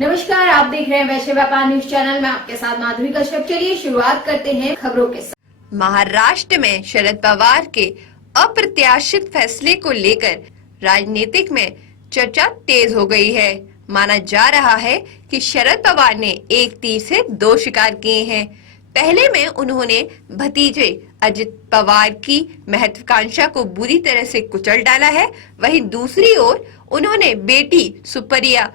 नमस्कार, आप देख रहे हैं वैश्य व्यापार न्यूज चैनल में। आपके साथ माधुरी कश्यप। चलिए शुरुआत करते हैं खबरों के साथ। महाराष्ट्र में शरद पवार के अप्रत्याशित फैसले को लेकर राजनीतिक में चर्चा तेज हो गई है। माना जा रहा है कि शरद पवार ने एक तीर से दो शिकार किए हैं। पहले में उन्होंने भतीजे अजित पवार की महत्वाकांक्षा को बुरी तरह से कुचल डाला है, वहीं दूसरी ओर उन्होंने बेटी सुप्रिया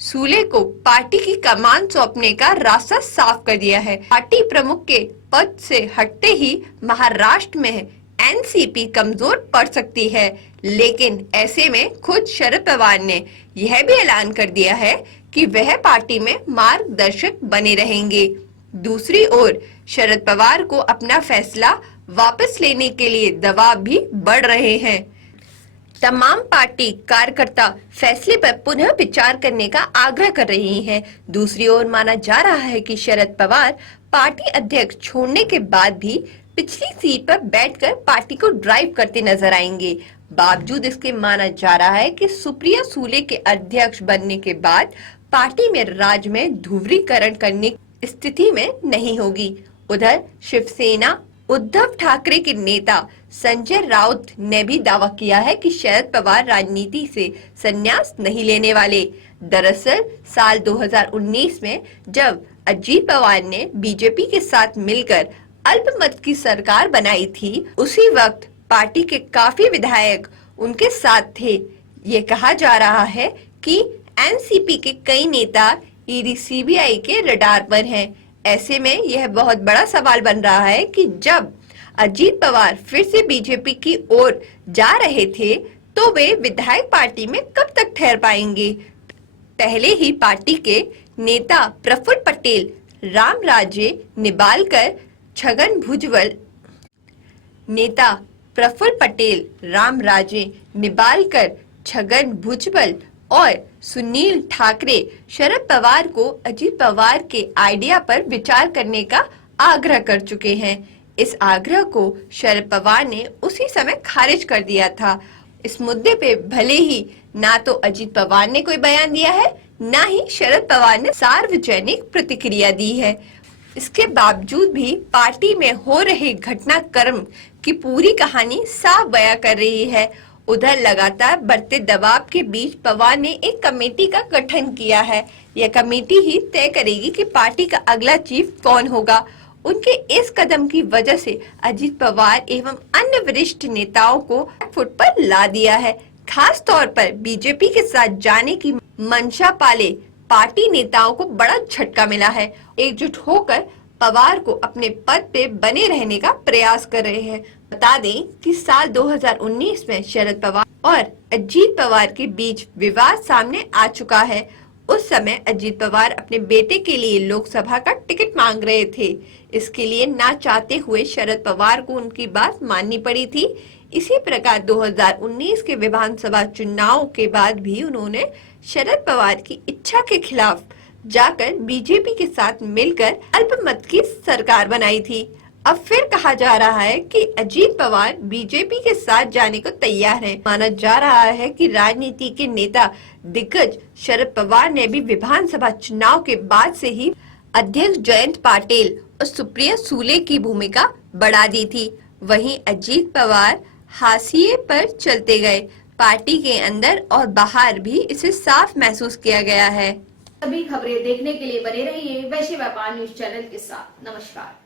सूले को पार्टी की कमान सौंपने का रास्ता साफ कर दिया है। पार्टी प्रमुख के पद से हटते ही महाराष्ट्र में एनसीपी कमजोर पड़ सकती है, लेकिन ऐसे में खुद शरद पवार ने यह भी ऐलान कर दिया है कि वह पार्टी में मार्गदर्शक बने रहेंगे। दूसरी ओर शरद पवार को अपना फैसला वापस लेने के लिए दबाव भी बढ़ रहे हैं। तमाम पार्टी कार्यकर्ता फैसले पर पुनः विचार करने का आग्रह कर रही हैं। दूसरी ओर माना जा रहा है कि शरद पवार पार्टी अध्यक्ष छोड़ने के बाद भी पिछली सीट पर बैठकर पार्टी को ड्राइव करते नजर आएंगे। बावजूद इसके माना जा रहा है कि सुप्रिया सूले के अध्यक्ष बनने के बाद पार्टी में राज्य में ध्रुवीकरण करने की स्थिति में नहीं होगी। उधर शिवसेना उद्धव ठाकरे के नेता संजय राउत ने भी दावा किया है कि शरद पवार राजनीति से संन्यास नहीं लेने वाले। दरअसल साल 2019 में जब अजीत पवार ने बीजेपी के साथ मिलकर अल्पमत की सरकार बनाई थी, उसी वक्त पार्टी के काफी विधायक उनके साथ थे। ये कहा जा रहा है कि एनसीपी के कई नेता ईडी सीबीआई के रडार पर हैं। ऐसे में यह बहुत बड़ा सवाल बन रहा है कि जब अजीत पवार फिर से बीजेपी की ओर जा रहे थे तो वे विधायक पार्टी में कब तक ठहर पाएंगे। पहले ही पार्टी के नेता प्रफुल्ल पटेल, रामराजे निबालकर, छगन भुजबल छगन भुजबल और सुनील ठाकरे शरद पवार को अजीत पवार के आइडिया पर विचार करने का आग्रह कर चुके हैं। इस आग्रह को शरद पवार ने उसी समय खारिज कर दिया था। इस मुद्दे पे भले ही ना तो अजीत पवार ने कोई बयान दिया है, ना ही शरद पवार ने सार्वजनिक प्रतिक्रिया दी है। इसके बावजूद भी पार्टी में हो रहे घटनाक्रम की पूरी कहानी साफ बयां कर रही है। उधर लगातार बढ़ते दबाव के बीच पवार ने एक कमेटी का गठन किया है। यह कमेटी ही तय करेगी कि पार्टी का अगला चीफ कौन होगा। उनके इस कदम की वजह से अजीत पवार एवं अन्य वरिष्ठ नेताओं को फुट पर ला दिया है। खास तौर पर बीजेपी के साथ जाने की मंशा पाले पार्टी नेताओं को बड़ा झटका मिला है। एकजुट होकर पवार को अपने पद पे बने रहने का प्रयास कर रहे हैं। बता दें कि साल 2019 में शरद पवार और अजीत पवार के बीच विवाद सामने आ चुका है। उस समय अजीत पवार अपने बेटे के लिए लोकसभा का टिकट मांग रहे थे। इसके लिए ना चाहते हुए शरद पवार को उनकी बात माननी पड़ी थी। इसी प्रकार 2019 के विधानसभा चुनाव के बाद भी उन्होंने शरद पवार की इच्छा के खिलाफ जाकर बीजेपी के साथ मिलकर अल्पमत की सरकार बनाई थी। अब फिर कहा जा रहा है कि अजीत पवार बीजेपी के साथ जाने को तैयार हैं। माना जा रहा है कि राजनीति के नेता दिग्गज शरद पवार ने भी विधानसभा चुनाव के बाद से ही अध्यक्ष जयंत पाटिल और सुप्रिया सूले की भूमिका बढ़ा दी थी। वहीं अजीत पवार हाशिए पर चलते गए। पार्टी के अंदर और बाहर भी इसे साफ महसूस किया गया है। सभी खबरें देखने के लिए बने रहिए वैश्य व्यापार न्यूज चैनल के साथ। नमस्कार।